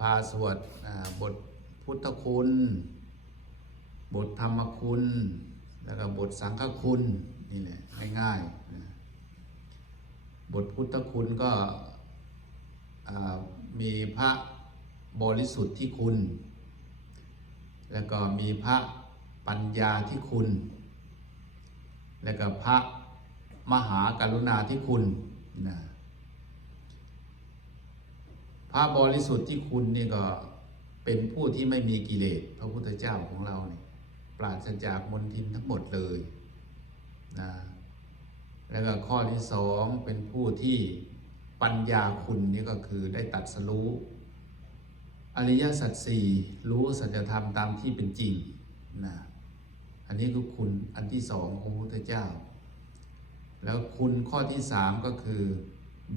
พาสวดบทพุทธคุณ บทธรรมคุณ แล้วก็บทสังฆคุณนี่แหละง่ายๆ บทพุทธคุณก็มีพระบริสุทธิ์ที่คุณ แล้วก็มีพระปัญญาที่คุณ แล้วก็พระมหากรุณาที่คุณนะ พระบริสุทธิ์ที่คุณนี่ก็เป็นผู้ที่ไม่มีกิเลสพระพุทธเจ้าของเราเนี่ยปราศจากมลทินทั้งหมดเลยนะแล้วก็ข้อที่สองเป็นผู้ที่ปัญญาคุณนี่ก็คือได้ตัดสรู้ อริยสัจสี่รู้สัจธรรมตามที่เป็นจริงนะอันนี้คือคุณอันที่สองของพระพุทธเจ้า แล้วคุณข้อที่สามก็คือ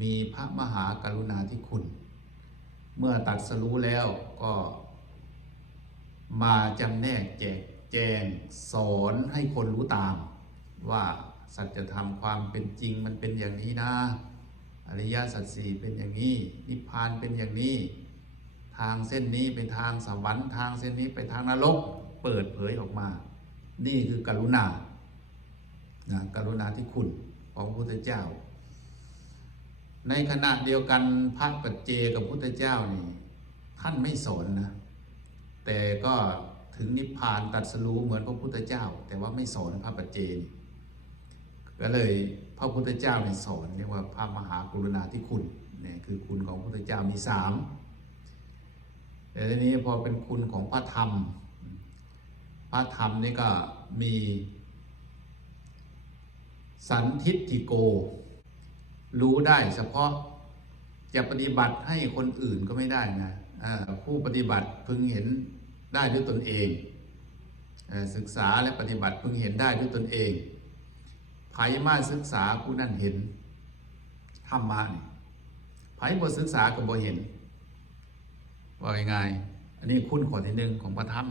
มีพระมหากรุณาธิคุณ เมื่อตัดสรู้แล้วก็มาจำแนกแจกแจงสอนให้คนรู้ตาม ว่าสัจธรรมความเป็นจริงมันเป็นอย่างนี้นะ อริยสัจสี่เป็นอย่างนี้ นิพพานเป็นอย่างนี้ ทางเส้นนี้เป็นทางสวรรค์ทางเส้นนี้ไปทางนรกเปิดเผยออกมา นี่คือกรุณานะกรุณาที่คุณของพระพุทธเจ้า ในขณะเดียวกันพระปัจเจกับพุทธเจ้านี่ ท่านไม่สอนนะ แต่ก็ถึงนิพพานตรัสรู้เหมือนพระพุทธเจ้า แต่ว่าไม่สอนพระปัจเจนก็เลยพระพุทธเจ้าเนี่ยสอนเรียกว่าพระมหากรุณาธิคุณเนี่ยคือคุณของพระพุทธเจ้ามีสามแต่ทีนี้พอเป็นคุณของพระธรรม พระธรรมนี่ก็มีสันทิฏฐิโก รู้ได้เฉพาะจะปฏิบัติให้คนอื่นก็ไม่ได้นะผู้ปฏิบัติพึงเห็นได้ด้วยตนเอง ศึกษาและปฏิบัติพึงเห็นได้ด้วยตนเองไผมาศึกษาผู้นั้นเห็นธรรมะนี่ไผบ่ศึกษาก็บ่เห็น ว่ายังไงอันนี้คุณข้อที่หนึ่งของพระธรรม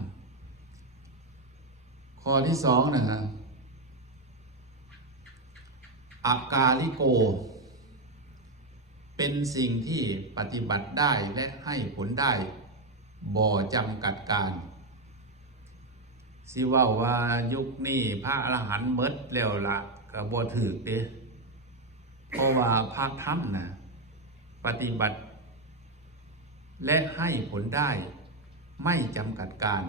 ข้อที่สองนะฮะอากาลิโก เป็นสิ่งที่ปฏิบัติได้และให้ผลได้บ่จำกัดการสิว่าว่ายุคนี้พระอรหันต์เมดแล้วละก็บ่ถือเด้เพราะว่าภาคธรรมนะปฏิบัติ และให้ผลได้ ไม่จำกัดการ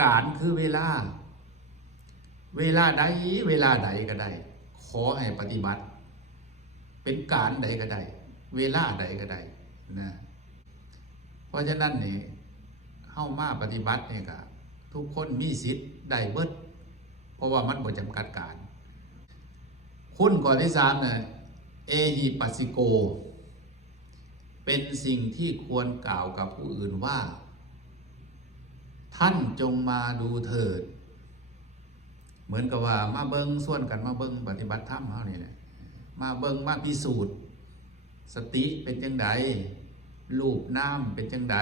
การคือเวลา เวลาใดเวลาใดก็ได้ ขอให้ปฏิบัติ เป็นการใดก็ได้ เวลาใดก็ได้นะเพราะฉะนั้นนี่เข้ามาปฏิบัติเนี่ยก็ทุกคนมีสิทธิ์ได้เบิด เพราะว่ามันบ่จำกัดการ คุณก่อนที่สามเนี่ยเอหิปัสสิโก เป็นสิ่งที่ควรกล่าวกับผู้อื่นว่า ท่านจงมาดูเถิด เหมือนกับว่ามาเบิงส่วนกันมาเบิงปฏิบัติธรรมเฮานี่แหละ มาเบิงมาพิสูจน์สติเป็นจังไดรูปน้ำเป็นจังได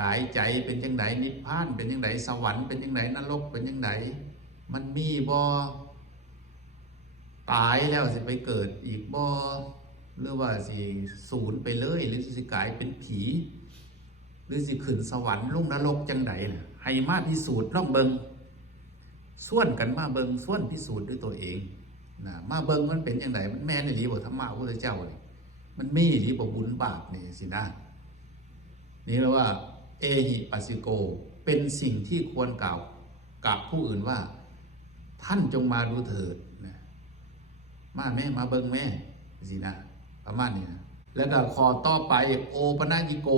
กายใจเป็นจังไดนิพพานเป็นจังไดสวรรค์เป็นจังไดนรกเป็นจังไดมันมีบ่ตายแล้วสิไปเกิดอีกบ่หรือว่าสิศูนย์ไปเลย หรือสิกลายเป็นผี หรือสิขึ้นสวรรค์ลุ่งนรกจังไดน่ะให้มาพิสูจน์ลองเบิงส่วนกันมาเบิงส่วนพิสูจน์ด้วยตัวเอง นะมาเบิงมันเป็นจังไดมันแม่นอีหลีบ่ธรรมะพระเจ้านี่มันมีอีหลีบ่บุญบาปนี่สินะนี่เรียกว่าเอหิปัสสิโก เป็นสิ่งที่ควรกล่าวกับผู้อื่นว่า ท่านจงมาดูเถิดนะมาแม่มาเบิงแม่สินะประมาณนี้นะแล้วก็ขอต่อไปโอปนายิโก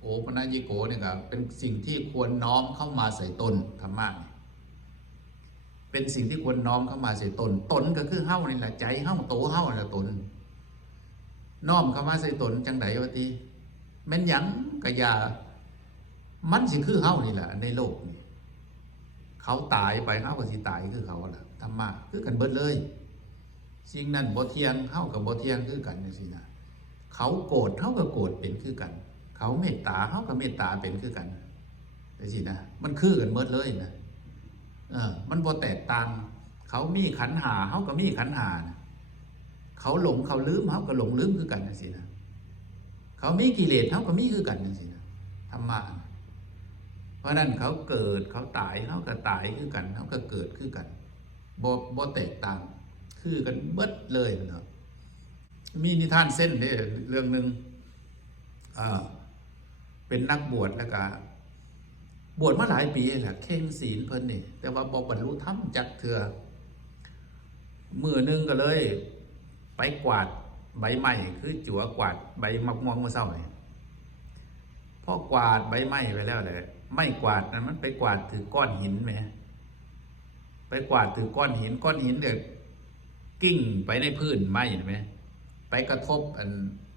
โอปนายิโกเนี่ยก็เป็นสิ่งที่ควรน้อมเข้ามาใส่ตนธรรมะเนี่ย เป็นสิ่งที่ควรน้อมเข้ามาใส่ตน ตนก็คือเฮ้านี่แหละใจเฮ้าโตเฮ้านี่แหละตน น้อมเข้ามาใส่ตนจังไดวะทีแม่นยังกะยามันสิคือเฮ้านี่แหละในโลกนี่เขาตายไปเฮ้าก็สิตายคือเขาล่ะธรรมะคือกันเบิดเลย สิ่งนั้นบ่เทียงเฮากับบ่เทียงคือกันจังซี่นะเขาโกรธเฮาก็โกรธเป็นคือกัน เขาเมตตาเฮาก็เมตตาเป็นคือกันจังซี่นะมันคือกันหมดเลยนะ เออ มันบ่แตกต่าง เขามีขันหาเฮาก็มีขันหานะเขาหลงเขาลืมเฮาก็หลงลืมคือกันจังซี่นะเขามีกิเลสเขาก็มีคือกันจังซี่นะธรรมะเพราะนั้นเขาเกิดเขาตายเขาก็ตายคือกันเขาก็เกิดคือกันบ่บ่แตกต่าง คือกันเบิดเลยเนาะมีนิทานเส้นเด้เรื่องหนึ่งเป็นนักบวชแล้วก็ บวชมาหลายปีแหละเข่งศีลเพิ่นนี่แต่ว่าบ่บรรลุธรรมจักเถื่อมือหนึงก็เลย ไปกวาดใบไม้คือจั่วกวาดใบมะม่วงเมื่อเช้านี่พอกวาดใบไม้ไปแล้วเลยไม่กวาดนั้นมันไปกวาดถือก้อนหินไหมไปกวาดถือก้อนหินก้อนหินเด็กกิ้งไปในพื้นไม้เห็นไหมไปกระทบอัน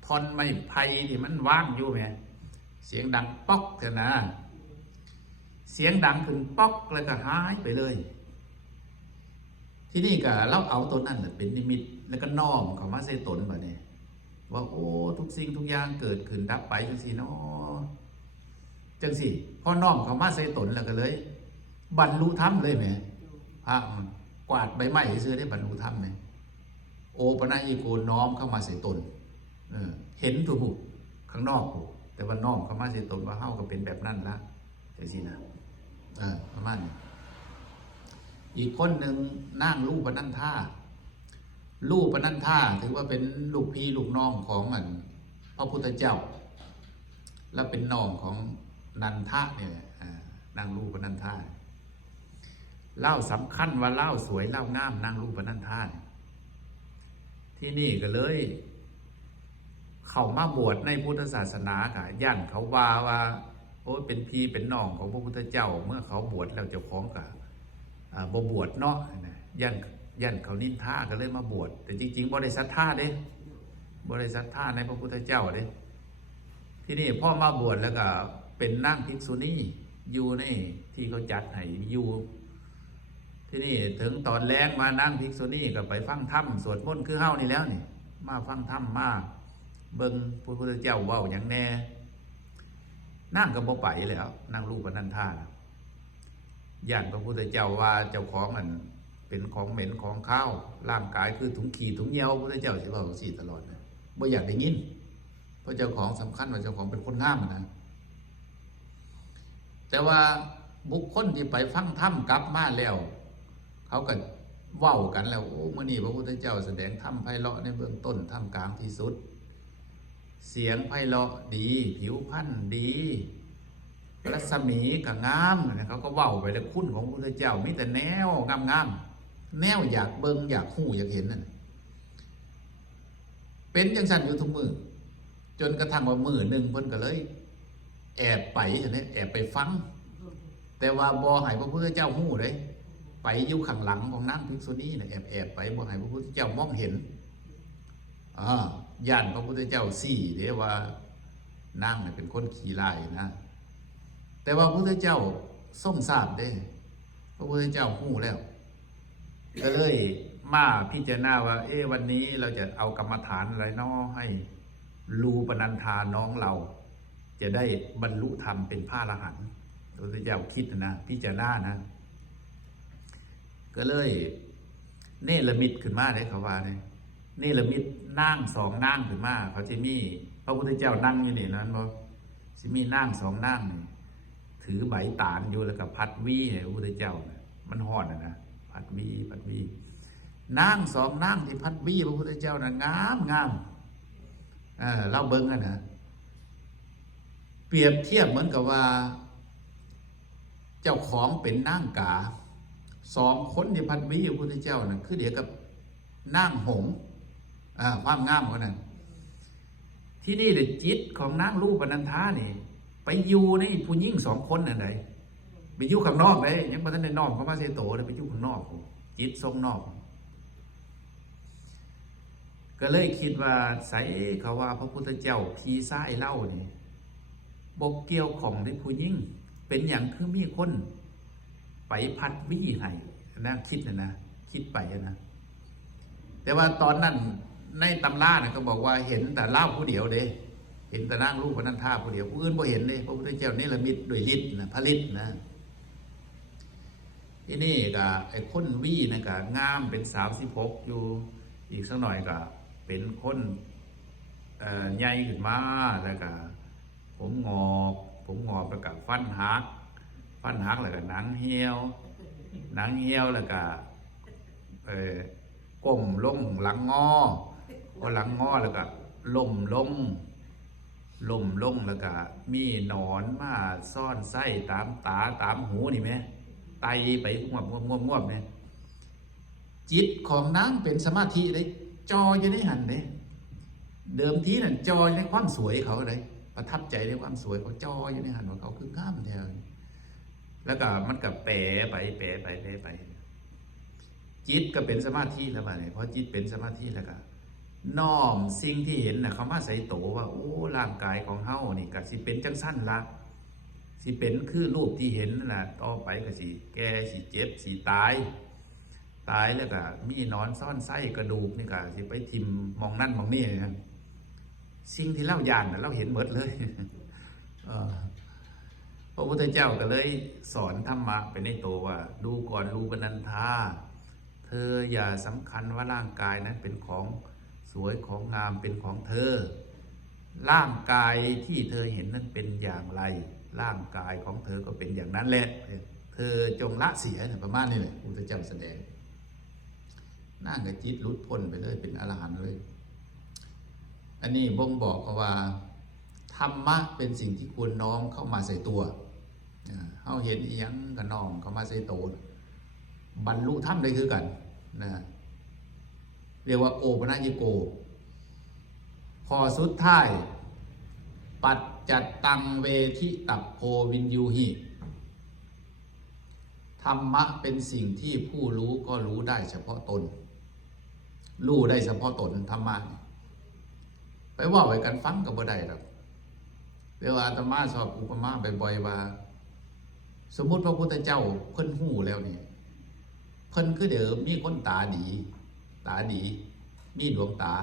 ท่อนไม้ไผ่ที่มันว่างอยู่ไหมเสียงดังป๊อกเถอะนะ เสียงดังขึ้นป๊อกแล้วก็หายไปเลย ที่นี่ก็เราเอาตัวนั่นแหละเป็นนิมิต แล้วก็น้อมเขามาใส่ตนแบบนี้ว่าโอ้ทุกสิ่งทุกอย่างเกิดขึ้นดับไปจังสิเนาะจังสิพอน้อมเขามาใส่ตนแล้วก็เลย บรรลุธรรมเลยไหมพระกวาดใบไม้ซื้อได้บรรลุธรรมไหมโอปนะอีโกน้อมเข้ามาใส่ตนเออเห็นถูกข้างนอกถูกแต่ว่าน้อมเข้ามาใส่ตนว่าเฮาก็เป็นแบบนั้นละจังสินะ เออประมาณนี้อีกคนหนึ่งนั่งลูกปนันท่าลูกปนันท่าถือว่าเป็นลูกพี่ลูกน้องของมันพระพุทธเจ้า และเป็นน้องของนันทะเนี่ยแหละอ่านั่งลูกปนันท่าเล่าสำคัญว่าเล่าสวยเล่างามนั่งลูกปนันท่าที่นี่ก็เลย เข้ามาบวชในพุทธศาสนาค่ะย่านเขาว่าว่า โอ้ยเป็นพี่เป็นน้องของพระพุทธเจ้า เมื่อเขาบวชแล้วเจ้าของกับบวชเนาะย่านย่านเขานินท่าก็เลยมาบวชแต่จริง ๆบริษัทท่าเด้บริษัทท่าในพระพุทธเจ้าเด้ที่นี่พ่อมาบวชแล้วก็เป็นนั่งภิกษุณีอยู่ในที่เขาจัดให้อยู่ที่นี่ถึงตอนแรงมานั่งภิกษุณีก็ไปฟังธรรมสวดมนต์คือเฮานี่แล้วนี่มาฟังธรรมมาเบิ่งพระพุทธเจ้าเว้าอย่างแน่ นั่งก็บ่ไปแล้วนั่งรูปปนันท่านะย่านพระพุทธเจ้าว่าเจ้าของมันเป็นของเหม็นของข้าวร่างกายคือถุงขี้ถุงเยี่ยวพระพุทธเจ้าสิว่าของสีตลอดนะบ่อยากได้ยินเพราะเจ้าของสำคัญว่าเจ้าของเป็นคนห้ามนะแต่ว่าบุคคลที่ไปฟังธรรมกลับมาแล้ว เขาก็เว้ากันแล้วโอ้มื่อนี้พระพุทธเจ้าแสดงธรรมไพเราะในเบื้องต้นท่ามกลางที่สุด เสียงไพเราะดี ผิวพรรณดีรัศมีกับงามนะเขาก็เว้าไปแล้วคุณของพระพุทธเจ้ามีแต่แนวงามงามแนวอยากเบิงอยากหู้อยากเห็นนั่นเป็นจังสันอยู่ทุกมือจนกระทั่งว่ามือหนึ่งเพิ่นก็เลย แอบไปใช่ไหมแอบไปฟัง แต่ว่าบ่ให้พระพุทธเจ้าหู้เลยไปอยู่ข้างหลังของนั่งภิกษุณีนะแอบแอบไปบ่ให้พระพุทธเจ้ามองเห็นอ่า ย่านพระพุทธเจ้าสี่เด้ว่านั่งเป็นคนขี่ไล่นะ แต่ว่าพระพุทธเจ้าทรงทราบเด้ พระพุทธเจ้าหู้แล้ว ก็เลยมาพิจารณาว่า เอ๊วันนี้เราจะเอากรรมฐานอะไรนาะให้รูปนันทาน้องเรา จะได้บรรลุธรรมเป็นพระอรหันต์พระพุทธเจ้าคิดนะพิจารณานะ ก็เลยเนรมิตขึ้นมาเลยเขาว่าเนี่ย เนรมิตนั่งสองนั่งขึ้นมาเขาจะมีพระพุทธเจ้านั่งอยู่นี่นั้นบอกจะมีนั่งสองนั่งถือใบตาลอยู่แล้วก็พัดวีพระพุทธเจ้านะมันหอนนะพัดวีพัดวีนั่งสองนั่งที่พัดวีพระพุทธเจ้านะงามงามเออเล่าเบิ้งกันนะเปรียบเทียบเหมือนกับว่า เจ้าของเป็นนั่งกาสองคนที่พันวิพระพุทธเจ้านะคือเดียวกับนั่งหง ความงามของนั้น ที่นี่เลยจิตของนั่งรูปปนันทานี่ ไปอยู่ในผู้หญิงสองคนนั่นไหนไปอยู่ข้างนอกเลยยังมาท่านในนอกเขามาเซโตเลยไปอยู่ข้างนอก จิตทรงนอก ก็เลยคิดว่าใส่เขาว่าพระพุทธเจ้าพีซ้ายเล่านี่บกเกี่ยวของในผู้หญิงเป็นอย่างคือมีคน ไปพัดวี่ให้นะคิดนะนะคิดไปนะแต่ว่าตอนนั้น ในตำราน่ะก็บอกว่าเห็นแต่เล่าผู้เดียวเด้เห็นแต่นั่งรูปพนันท่าผู้เดียวผู้อื่นบ่เห็นเลยพระพุทธเจ้านี่ละมิดด้วยฤทธิ์นะผลิตนะที่นี่ก็ไอ้คนวี่นะก็งามเป็นสาวสิบหกอยู่อีกสักหน่อยก็เป็นคนใหญ่ขึ้นมาแล้วก็ผมงอกผมงอกแล้วก็ฟันหัก ฟันหักแล้วก็หนังเหี่ยวหนังเหี่ยวแล้วก็เออก้มลงหลังงอ อหลังงอแล้วก็ล่มลงล่มลงแล้วก็มีหนอนมาซ่อนไส้ตามตาตามหูนี่ไหมไตไปงวบงวบงวบงวบเนี่ยจิตของนางเป็นสมาธิเลยจออยู่ในหันเลยเดิมทีนั่นจอยในความสวยเขาเลยประทับใจในความสวยเขาจออยู่ในหันว่าเขาคืองามแท้แล้วก็มันก็แปรไปแปรไปแปรไป จิตก็เป็นสมาธิแล้วบัดนี้พอจิตเป็นสมาธิแล้วก็ น้อมสิ่งที่เห็นน่ะเขามาใส่โตว่าโอ้ร่างกายของเฮานี่ก็สิเป็นจังสั้นละสิเป็นคือรูปที่เห็นนั่นน่ะต่อไปก็สิแก่สิเจ็บสิตาย ตายแล้วก็มีนอนซ่อนไส้กระดูกนี่ก็สิไปทิมมองนั่นมองนี่นะสิ่งที่เล่าย่านนะเราเห็นหมดเลยพระพุทธเจ้าก็เลยสอนธรรมะไปในตัวว่า ดูก่อนรู้บรรนันทาเธออย่าสำคัญว่าร่างกายนั้นเป็นของ สวยของงามเป็นของเธอ ร่างกายที่เธอเห็นนั้นเป็นอย่างไร ร่างกายของเธอก็เป็นอย่างนั้นแหละ เธอจงละเสียประมาณนี้แหละพระพุทธเจ้าแสดงน่ากับจิตหลุดพ้นไปเลยเป็นอรหันต์เลย อันนี้บ่งบอกว่า ธรรมะเป็นสิ่งที่ควรน้อมเข้ามาใส่ตัวเขาเห็นอีหยังก็น้อมเข้ามาใส่ตัวบรรลุธรรมได้คือกันนะ เรียกว่าโอปนัญญโกพอสุดท้าย ปัจจัตตังเวทิตับโพวินยูหิ ธรรมะเป็นสิ่งที่ผู้รู้ก็รู้ได้เฉพาะตน รู้ได้เฉพาะตนธรรมะ ไปว่าไว้กันฟังกับบ่ได้หรอกเรียกว่าอาตมาสอบอุปมาบ่อยๆว่า สมมติพระพุทธเจ้าเพิ่นหูแล้วนี่ เพิ่นคือเดิมมีคนตาดี ตาดี มีดวงตา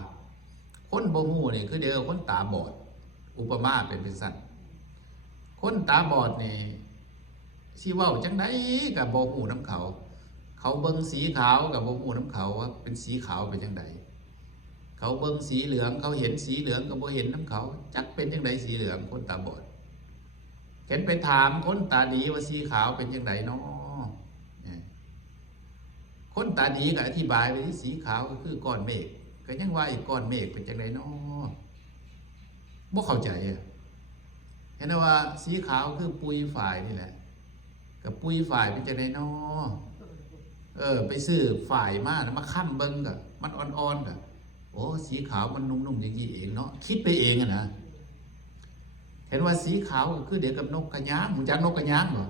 คนบ่หูนี่คือเดิมคนตาบอด อุปมาเป็นเป็นสัตว์คนตาบอดนี่สิเว้าจังไดกับบ่หูน้ำเขา เขาเบิ่งสีขาวกับบ่หูน้ำเขาว่าเป็นสีขาวเป็นจังไดเขาเบิ่งสีเหลืองเขาเห็นสีเหลืองก็บ่เห็นน้ำเขา จักเป็นยังไงสีเหลืองคนตาบอดเห็นไปถามคนตาดีว่าสีขาวเป็นยังไงเนาะ คนตาดีก็อธิบายไปที่สีขาวก็คือก้อนเมฆก็ยังว่าอีกก้อนเมฆเป็นยังไงเนาะบ่เข้าใจอะเห็นว่าสีขาวคือปุยฝ่ายนี่แหละกับปุยฝ่ายเป็นยังไงเนาะเออ ไปซื้อฝ่ายมาแล้วมาค้ำเบิ้งกับมันอ่อนๆกับโอ้สีขาวมันนุ่มๆอย่างนี้เองเนาะคิดไปเองอะนะเห็นว่าสีขาวก็คือเดี๋ยวกับนกกระยางหูจักนกกระยางเหรอ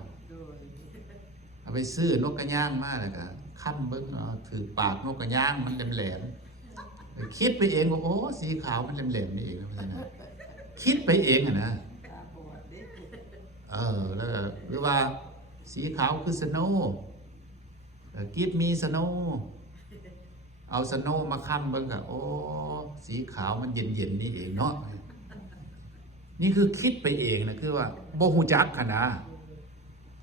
เอาไปซื้อนกกระยางมาแล้วก็ ขั้นเบิ้งถือปากนกกระยางมันแหลมๆคิดไปเองว่าโอ้สีขาวมันแหลมๆนี่เองนะนะคิดไปเองอะนะเออแล้วก็เรียกว่าสีขาวคือสโนว์กิฟมีสโนว์เอาสโนว์มาค้ำเบิ่งกับโอ้สีขาวมันเย็นเย็นๆนี่เองเนาะนี่คือคิดไปเองนะคือว่าโบหูจักขนาด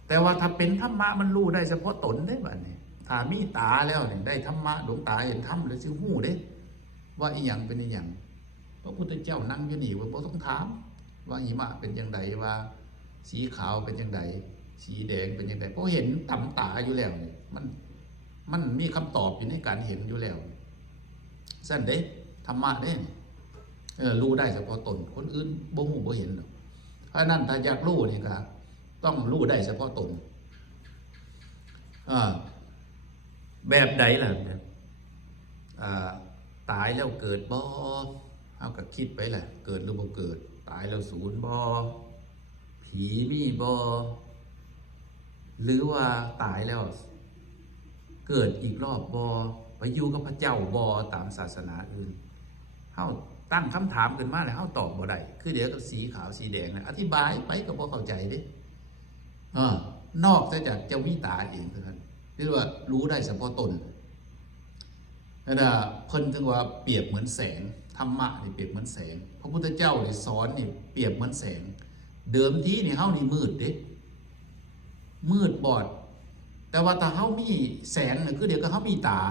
แต่ว่าถ้าเป็นธรรมะมันรู้ได้เฉพาะตนได้บัดนี้ ถ้ามีตาแล้วเนี่ยได้ธรรมะดวงตาเห็นธรรมแล้วสิหู้เด้ ว่าอีหยังเป็นอีหยังพระพุทธเจ้านั่งอยู่นี่ว่าต้องถาม ว่าหิมะเป็นยังไงว่า สีขาวเป็นยังไงสีแดงเป็นยังไงเพราะเห็นต่ำตาอยู่แล้วนี่มันมันมีคำตอบอยู่ในการเห็นอยู่แล้วสั้นเด้ธรรมะเด้เออรู้ได้เฉพาะตน คนอื่นบ่ฮู้บ่เห็นหรอกเพราะนั้นถ้าอยากรู้นี่ก็ต้องรู้ได้เฉพาะตนอ่า แบบใดล่ะตายแล้วเกิดบ่เอาก็คิดไปแหละ เกิดหรือบ่เกิด ตายแล้วศูนย์บ่ผีมีบ่หรือว่าตายแล้ว เกิดอีกรอบบอไปอยู่กับพระเจ้าบอตามศาสนาอื่นเฮาตั้งคำถามขึ้นมาแล้วเฮาตอบบ่ได้คือเดี๋ยวกับสีขาวสีแดงนะอธิบายไปก็บ่เข้าใจเด้เออนอกจากเจ้ามีตาเองเท่านั้น เรียกว่ารู้ได้เฉพาะตนนั่นน่ะเพิ่นถึงว่าเปรียบเหมือนแสงธรรมะนี่เปรียบเหมือนแสง พระพุทธเจ้านี่สอนนี่เปรียบเหมือนแสง เดิมทีนี่เฮานี่มืดเด้มืดบอด แต่ว่าถ้าเขามีแสงนี่ยคือเดี๋ยวก็เขามีตา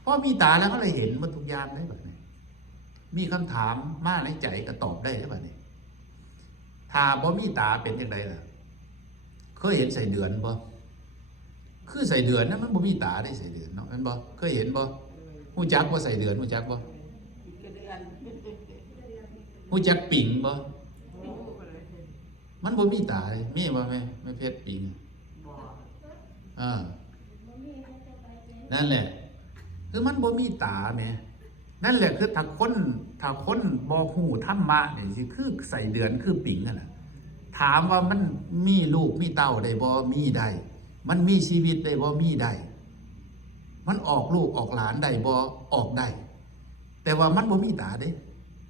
เพราะมีตาแล้วเขาเลยเห็นหมันทุกอย่างได้แบบนี้มีคำถามมากในใจก็ตอบได้หรือเปล่านี่ถ้าบ่มีตาเป็นยังไงล่ะ เคยเห็นใส่เดือนบ่ คือใส่เดือนนะมันบ่มีตาได้ใส่เดือนเนาะแม่นบ่เคยเห็นบ่ฮู้จักบ่ใส่เดือนฮู้จักบ่อีกเดือนฮู้จักปิ่งบ่โอ้อะไรมันบ่มีตาเลยมีบ่แม่แม่เพชรปิ่งบ่อ่านั่นแหละ คือมันบ่มีตาแหม่นั่นแหละคือถ้าคนถ้าคนบ่ฮู้ธรรมะนี่สิคือใส่เดือนคือปิ่งนั่นน่ะถามว่ามันมีลูกมีเต้าได้บ่มีได้ มันมีชีวิตได้บ่มีได้มันออกลูกออกหลานได้บ่ออกได้แต่ว่ามันบ่มีตาเด้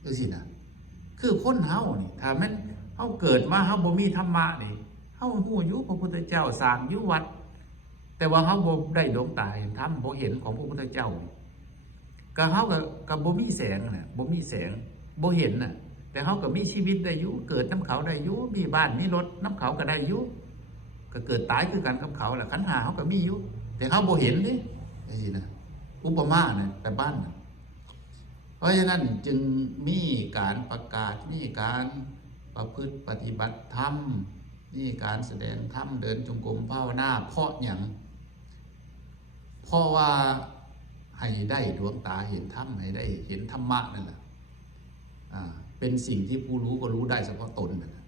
จังซี่นะคือคนเฮานี่ถ้าแม่นเฮาเกิดมาเฮาบ่มีธรรมะนี่เฮาฮู้อยู่พระพุทธเจ้าสร้างอยู่วัด แต่ว่าเฮาบ่ได้ดวงตาเห็นธรรมบ่เห็นของพระพุทธเจ้าก็เฮาก็ก็บ่มีแสงน่ะบ่มีแสงบ่เห็นน่ะแต่เขาก็มีชีวิตได้อยู่เกิดน้ำเขาได้อยู่มีบ้านมีรถน้ำเขาก็ได้อยู่ ก็เกิดตายคือกันกับเขาแหละขันหาเขาก็มีอยู่แต่เขาบ่เห็นนี่ไอ้สินะอุปมาเนี่ยแต่บ้านนะเพราะฉะนั้นจึงมีการประกาศมีการประพฤติปฏิบัติธรรมมีการแสดงธรรมเดินจงกรมภาวนาเพราะอย่างเพราะว่าให้ได้ดวงตาเห็นธรรมให้ได้เห็นธรรมะนั่นแหละอ่าเป็นสิ่งที่ผู้รู้ก็รู้ได้เฉพาะตนนะอ่า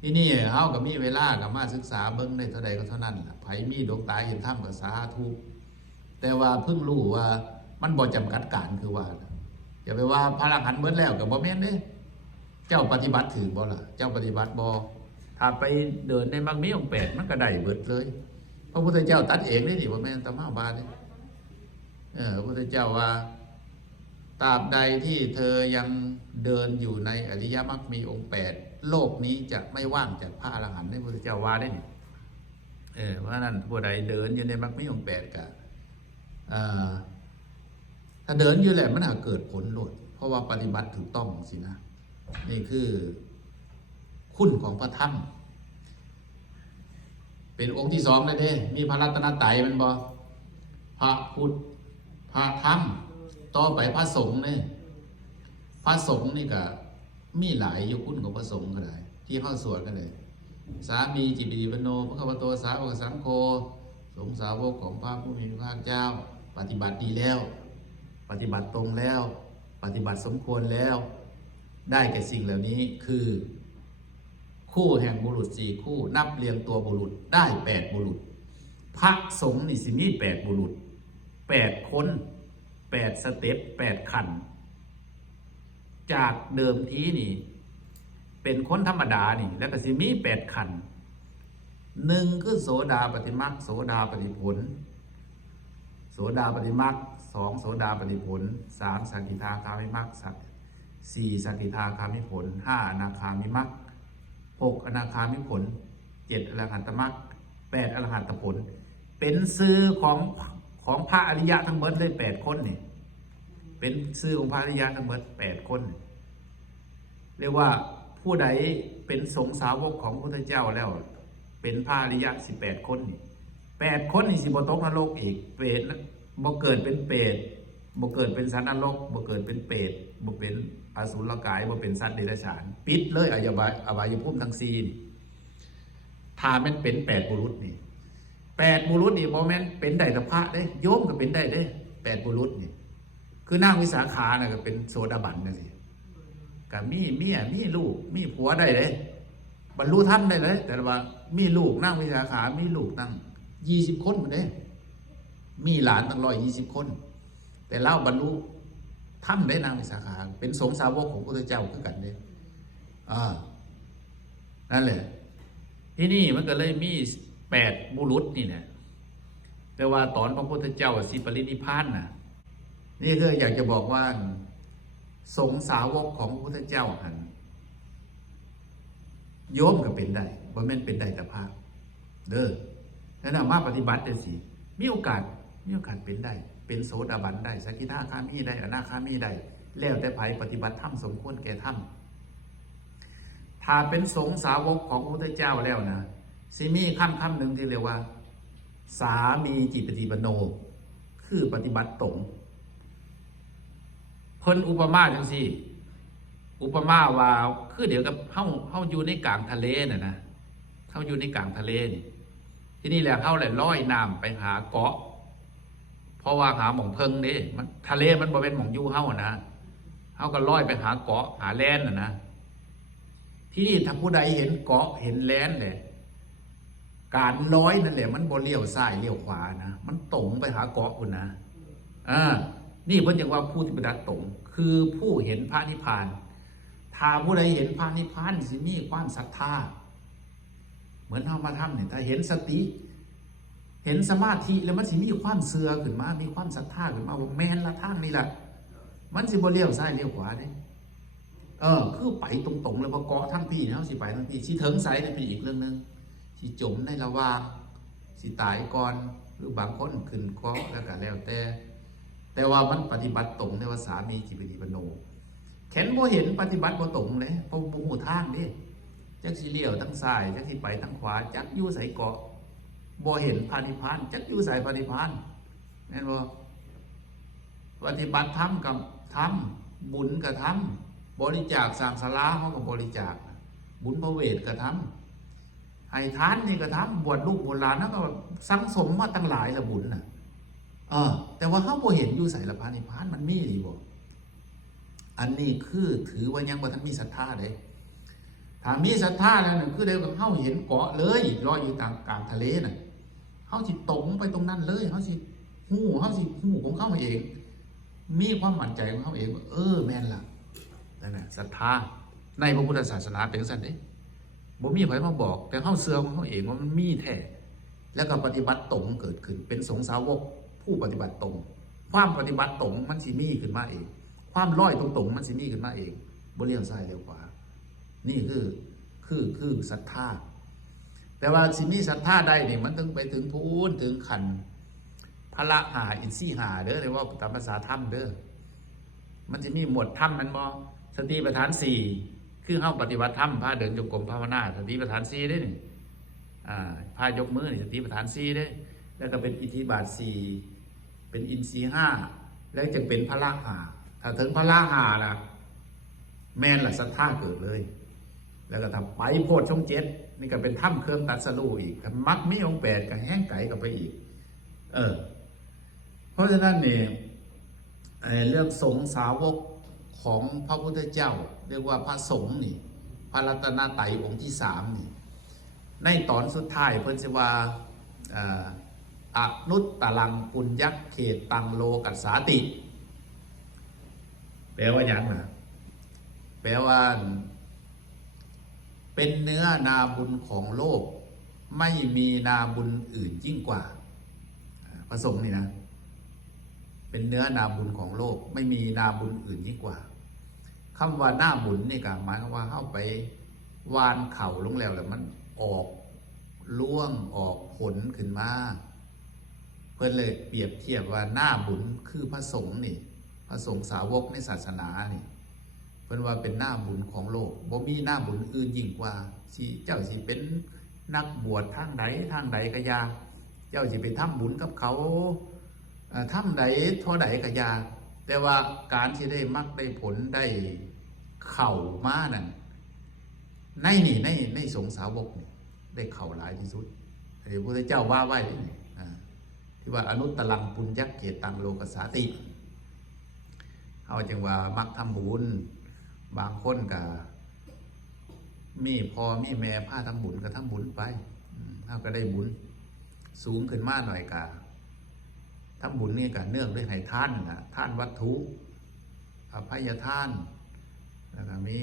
ที่นี่เฮากับมีเวลากับมาศึกษาเบิ้งได้เท่าใดก็เท่านั้นไผมีดวงตาเห็นธรรมกับสาธุแต่ว่าเพิ่งรู้ว่ามันบ่จำกัดการคือว่าอย่าไปว่าพระอรหันต์เบิดแล้วกับบ่แม่นเด้เจ้าปฏิบัติถือบ่ล่ะ เจ้าปฏิบัติบ่ถ้าไปเดินในมังมีองแปดมันก็ได้เบิดเลย พระพุทธเจ้าตัดเองเลยนี่บ่แม่นตมาบาดนี่เออพระพุทธเจ้าว่าตราบใดที่เธอยังเดินอยู่ในอริยมรรคมีองค์แปด โลกนี้จะไม่ว่างจากพระอรหันต์ในพระพุทธเจ้าว่าได้นี่เออเพรานั้นผู้ใดเดินอยู่ในมรรคมีองแปดกะถ้าเดินอยู่แหละมันอาจเกิดผลหลด เพราะว่าปฏิบัติถูกต้องสินะ นี่คือ คุณของพระธรรม เป็นองค์ที่สองเลยเด้ มีพระรัตนตรัยมันบอพระพุทธพระธรรม ต่อไปพระสงฆ์เนี่ยพระสงฆ์นี่ก็ มีหลายอยู่คุณของพระสงฆ์ก็ได้ที่เข้าสวดกันเลยสามีจิตติปโนพระคัมภโตสาวกสังโฆสงสาวกของพระผู้มีพระภาคเจ้า ปฏิบัติดีแล้ว ปฏิบัติตรงแล้ว ปฏิบัติสมควรแล้ว ได้แก่สิ่งเหล่านี้คือ คู่แห่งบุรุษสี่คู่นับเรียงตัวบุรุษได้แปดบุรุษ พระสงฆ์นี่สิมีแปดบุรุษแปดคนแปดสเต็ปแปดขัน จากเดิมทีนี่ เป็นคนธรรมดานี่ แล้วก็สิมีแปดขันหนึ่งคือโสดาปฏิมักโสดาปฏิผล โสดาปฏิมักสองโสดาปฏิผลสามสักิทาคามิมักสักสี่สักิทาคามิผลห้าอนาคามิมักหกอนาคามิผลเจ็ดอรหันตมักแปดอรหันตผล เป็นซื้อของของพระอริยะทั้งหมดเลยแปดคนนี่ เป็นซื้อของพระริยะทั้งหมดแปดคน เรียกว่าผู้ใดเป็นสงสาวกของพระพุทธเจ้าแล้ว เป็นพระอริยะสิบแปดคนนี่แปดคนนี่สิบตกนรกอีกเปรตบ่เกิดเป็นเปรตบ่เกิดเป็นสัตว์นรกบ่เกิดเป็นเปรตบ่เป็นอสุรกายบ่เป็นสัตว์เดรัจฉาน ปิดเลยอายบายอบายภูมิทั้งสี่นี่ถ้ามันเป็นแปดบุรุษนี่แปดบุรุษนี่บอแมนเป็นได้แต่พระเด้โยมก็เป็นได้เด้แปดบุรุษนี่ คือนางวิสาขาน่ะก็เป็นโสดาบันนะสิกับมีเมียมีลูก มีผัวได้เลยบรรลุธรรมได้เลย แต่ว่ามีลูกนางวิสาขา มีลูกตั้งยี่สิบคนมดเด้มีหลานตั้งร้อยยี่สิบคน แต่เล่าบรรลุธรรมได้นางวิสาขา เป็นสงสาวกของพระพุทธเจ้าคือกันเด้อ่านั่นแหละที่นี่มันก็เลยมีแปดบุรุษนี่แหละแต่ว่าตอนพระพุทธเจ้าสิปรินิพพานน่ะ นี่คืออยากจะบอกว่า สงสาวกของพระพุทธเจ้าหันโยมก็เป็นได้บ่แม่นเป็นได้แต่ภาคเด้อแล้วน่ะมาปฏิบัติจังสิ มีโอกาส มีโอกาสเป็นได้ เป็นโสดาบันได้สกิทาคามีได้อนาคามีได้ แล้วแต่ไผปฏิบัติธรรมสมควรแก่ธรรมถ้าเป็นสงสาวกของพระพุทธเจ้าแล้วนะสิมีคำคำหนึ่งที่เรียกว่า สามีจิตปฏิปโน คือปฏิบัติตรง เพิ่นอุปมาจังซี่ อุปมาว่าคือเดี๋ยวกับเฮาเฮาอยู่ในกลางทะเลน่ะนะเฮาอยู่ในกลางทะเลนี่ที่นี่แหละเฮาแหละลอยน้ำไปหาเกาะ เพราะว่าหาหม่องเพิงนี่มันทะเลมันบ่เป็นหม่องอยู่เฮานะเฮาก็ลอยไปหาเกาะหาแลนน่ะนะที่นี่ถ้าผู้ใดเห็นเกาะเห็นแลนเลยการลอยนั่นแหละมันบ่เลี้ยวซ้ายเลี้ยวขวานะ มันตรงไปหาเกาะคุณนะอ่า นี่เพิ่นยังว่าผู้ที่ปฏิบัติตรงคือผู้เห็นพระนิพพาน ถ้าผู้ใดเห็นพระนิพพานสิมีความศรัทธา เหมือนเฮามาทำเนี่ยถ้าเห็นสติ เห็นสมาธิแล้วมันสิมีความเสื่อขึ้นมา มีความศรัทธาขึ้นมาว่าแม่นละทางนี่แหละมันสิบ่เลี้ยวซ้ายเลี้ยวขวาเด้เออ คือไปตรงๆ แล้วบ่เกาะทั้งพี่เนาะสิไปทั้งพี่สิถึงไสนี่เป็นอีกเรื่องหนึงสิจมในระว่างสิตายก่อนหรือบางคนขึ้นเกาะแล้วก็แล้วแต่ แต่ว่ามันปฏิบัติตรงในว่าสามีจิปฏิปโนแขนบ่เห็นปฏิบัติบ่ตรงเลยเพราะบ่ฮู้ทางเด้จักสิเลี้ยวทั้งซ้ายจักสิไปทั้งขวาจักยู่ไสเกาะบ่เห็นพานิพานจักยู่ใส่พานิพานแม่นบ่าปฏิบัติธรรมกับธรรมบุญกับธรรมบริจาคสร้างศาลาเฮาก็บบริจาค บุญพระเวทกับธรรมให้ทานนี่ก็ทำบวชลูกบวชหลานนั่นก็สังสมมาตั้งหลายละบุญน่ะ เออ แต่ว่าเฮาบ่เห็นอยู่ใส่ละพานิพานมันมีดีบ่อันนี้คือถือว่ายังบ่ทันมีศรัทธาเด้ถ้ามีศรัทธาแล้วนี่ยคือเดียวกับเฮาเห็นเกาะเลยลอยอยู่กลางกลางทะเลน่ะเฮาสิตรงไปตรงนั้นเลยเฮาสิหู้เฮาสิหู้ของเขาเอง มีความมั่นใจของเขาเองว่าเออแม่นล่ะนั่นน่ะศรัทธาในพระพุทธศาสนาเป็นสั่นเด้บ่มีใครมาบอก แต่เฮาเสื่อของเขาเองว่ามันมีแท้แล้วก็ปฏิบัติตรงเกิดขึ้นเป็นสงสาวก ผู้ปฏิบัติตรง ความปฏิบัติตรงมันสิมีขึ้นมาเอง ความร้อยตรงๆมันสิมีขึ้นมาเองบ่เลี้ยวซ้ายเลี้ยวขวานี่คือคือคือศรัทธาแต่ว่าสิมีศรัทธาได้นี่มันต้องไปถึงพูนถึงขันพระหาอินทรีหาเด้อเรียกว่าตามภาษาถ้ำเด้อมันจะมีหมวดถ้ำมันบอสติปัฏฐานสี่คือเข้าปฏิบัติธรรมพาเดินจงกรมภาวนาสติปัฏฐานสี่ได้นี่อ่าพายกมือนี่สติปัฏฐานสี่ได้ แล้วก็เป็นอิทธิบาทสี่ เป็นอินทรีห้าแล้วจะเป็นพระหาถ้าถึงพระหานะแม่นละศรัทธาเกิดเลย แล้วก็ทำไปโพดช่องเจ็ดนี่ก็เป็นถ้ำเครื่องตัดสลูอีกมักมีองแปดกับแห้งไก่กับไปอีก เออ เพราะฉะนั้นเนี่ยเรื่องสงสาวกของพระพุทธเจ้า เรียกว่าพระสงฆ์นี่ พระรัตนตรัยองค์ที่สามนี่ ในตอนสุดท้ายเพิ่นสิว่า อนุตตลังปุญยักเขตตังโลกัสสาติ แปลว่าอย่างนะแปลว่า เป็นเนื้อนาบุญของโลก ไม่มีนาบุญอื่นยิ่งกว่าพระสงฆ์นี่นะ เป็นเนื้อนาบุญของโลก ไม่มีนาบุญอื่นยิ่งกว่าคำว่าหน้าบุญนี่ก็หมายความว่าเข้าไปวานเข่าลงแล้วแล้วมันออกล่วงออกผลขึ้นมา เพื่อนเลยเปรียบเทียบว่าหน้าบุญคือพระสงฆ์นี่ พระสงฆ์สาวกในศาสนานี่ เพิ่นว่าเป็นหน้าบุญของโลกบ่มีหน้าบุญอื่นยิ่งกว่าสิเจ้าสิเป็นนักบวชทางใดทางใดก็ยา เจ้าสิไปทำบุญกับเขาเอ่อทำใดเท่าใดก็ยา แต่ว่าการที่ได้มักได้ผลได้เข่ามานั่นในนี่ในในสงสาวกนี่ได้เข่าหลายที่สุดพระพุทธเจ้าว่าไว้นี่ ที่ว่าอนุตตลังปุญญักเกตังโลกสาติเอาจังว่ามักทำบุญบางคนก็มีพอมีแม่ผ้าทำบุญก็ทำบุญไปเขาก็ได้บุญสูงขึ้นมากหน่อยกะทำบุญนี่ก็เนื่องด้วยให้ท่านนะท่านวัตถุอภัยท่านแล้วก็มี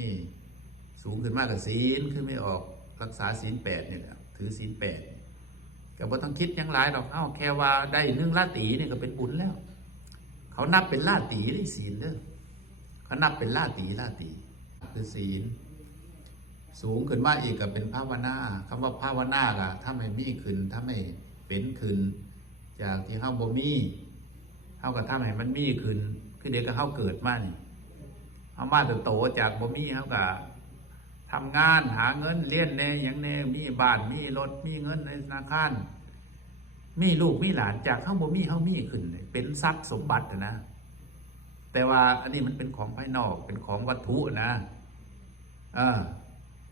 สูงขึ้นมากกับศีลขึ้นไม่ออกรักษาศีลแปดนี่แหละถือศีลแปด ก็บ่ต้องคิดยังหลายหรอกเอ้าแค่ว่าได้นึ่งลาตีนี่ก็เป็นบุญแล้ว เขานับเป็นลาตีหรือศีลเด้อเขานับเป็นลาตีลาตีคือศีล สูงขึ้นมาอีกก็เป็นภาวนาคำว่าภาวนาก็ถ้าไม่มีขึ้นถ้าไม่เป็นขึ้น จากที่เฮาบ่มีเฮาก็ทำให้มันมีขึ้นคือเดี๋ยวก็เฮาเกิดมานี่เฮามาแต่โตจากบ่มีเฮาก็ ทำงานหาเงินเรียนแน่หยังแน่มีบ้านมีรถมีเงินในธนาคารมีลูกมีหลานจากเฮาบ่มีเฮามีขึ้น เป็นทรัพย์สมบัตินะ แต่ว่าอันนี้มันเป็นของภายนอกเป็นของวัตถุนะเออ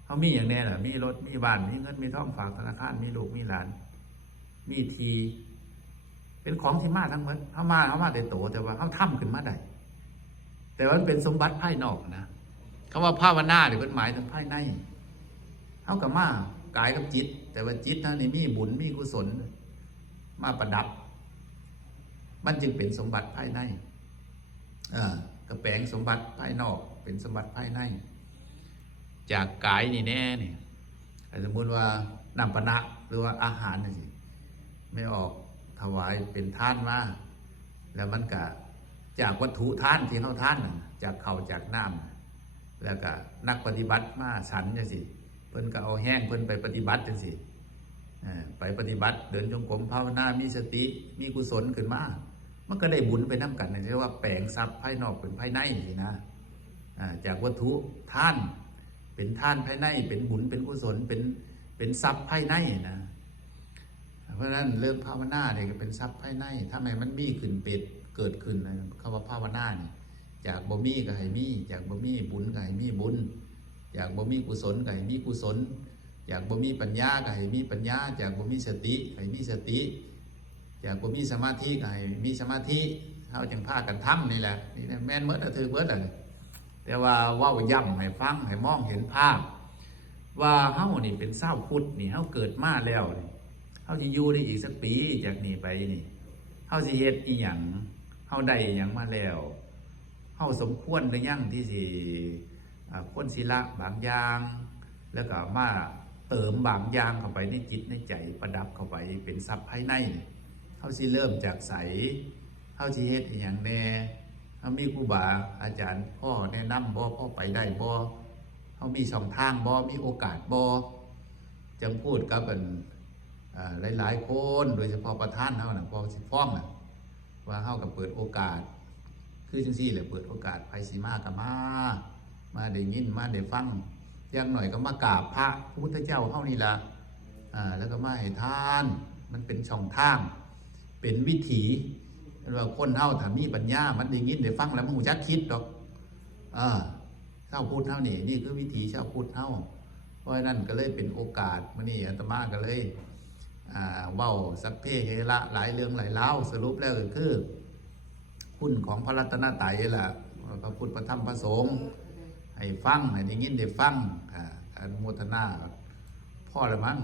เขามีอย่างแน่ล่ะมีรถมีบ้านมีเงินมีทองฝากธนาคารมีลูกมีหลาน มีที เป็นของที่มาทั้งหมดเขามาเขามาแต่โตแต่ว่าเขาทำขึ้นมาได้แต่ว่ามันเป็นสมบัติภายนอกนะ คำว่าภาวนาเนี่ยเป็นหมายถึงภายในเขากับมากายกับจิต แต่ว่าจิตนั้นนี่มีบุญมีกุศล มาประดับ มันจึงเป็นสมบัติภายในเออกระแปลงสมบัติภายนอกเป็นสมบัติภายใน จากกายนี่แน่เนี่ยสมมติว่านำปณะหรือว่าอาหารนี่สิไม่ออกถวายเป็นท่านมาแล้วมันก็จากวัตถุท่านที่เขาท่านจากเขาจากน้ำ แล้วก็นักปฏิบัติมาฉันจังสิเพิ่นก็เอาแห้งเพิ่นไปปฏิบัติจังสิไปปฏิบัติเดินจงกรมภาวนา มีสติ มีกุศลขึ้นมา มันก็ได้บุญไปน้ากันนะเรียกว่าแปลงทรัพย์ภายนอกเป็นภายในสินะจากวัตถุท่าน เป็นท่านภายใน เป็นบุญ เป็นกุศล เป็น เป็นทรัพย์ภายในนะ เพราะฉะนั้นเรื่องภาวนาเนี่ยก็เป็นทรัพย์ภายใน ถ้าไมมันมีขึ้นเป็ดเกิดขึ้นนะคำว่าภาวนาเนี่ย จากบ่มีก็ให้มีจากบ่มีบุญก็ให้มีบุญ จากบ่มีกุศลก็ให้มีกุศล จากบ่มีปัญญาก็ให้มีปัญญา จากบ่มีสติก็ให้มีสติ จากบ่มีสมาธิก็ให้มีสมาธิเฮาจึงพากันทำนี่แหละนี่นะแม่นเมื่อถือเมื่อแต่แต่ว่าว่าย่ำให้ฟังให้มองเห็นภาพ ว่าเฮานี่เป็นเศร้าพุทธนี่เฮาเกิดมาแล้วนี่เฮาสิอยู่ได้อีกสักปีจากนี้ไปนี่เฮาสิเฮ็ดอีหยังเฮาได้อีหยังมาแล้วาสมควรหรือยังที่สิอ่าควรสิละบางอย่าง แล้วก็มาเติมบางอย่างเข้าไปในจิตในใจประดับเข้าไปเป็นทรัพย์ภายในเฮาสิเริ่มจากใสเฮาสิเฮ็ดอีหยังแน่เฮามีครูบาอาจารย์พ่อแนะนำบ่พ่อไปได้บ่เขามีช่องทางบอมีโอกาสบอจังพูดกับอันหลายๆคนโดยเฉพาะประธานเขานะพอสิฟ้องนะว่าเขากับเปิดโอกาส คือจังซี่แหละเปิดโอกาสไปสีมากับมา มาได้ยินมาได้ฟังอย่างหน่อยก็มากราบพระพระพุทธเจ้าเขานี่ละอ่าแล้วก็มาให้ทาน มันเป็นช่องทาง เป็นวิถีว่าคนเฮาถ้ามีปัญญา มันได้ยินได้ฟังแล้วมันหูจักคิดดอกอ่าชาวพุทธเท่านี่นี่คือวิถีชาวพุทธเท่าเพราะนั้นก็เลยเป็นโอกาสมื่อนี้อาตมาก็เลยอ่าเว้าสักเพเฮระหลายเรื่องหลายเล่าสรุปแล้วก็คือ คุณของพระรัตนตรัยล่ะพระพุทธพระธรรมพระสงฆ์ให้ฟังให้ได้ยินได้ฟังอ่าอนุโมทนาพ่อละมั้ง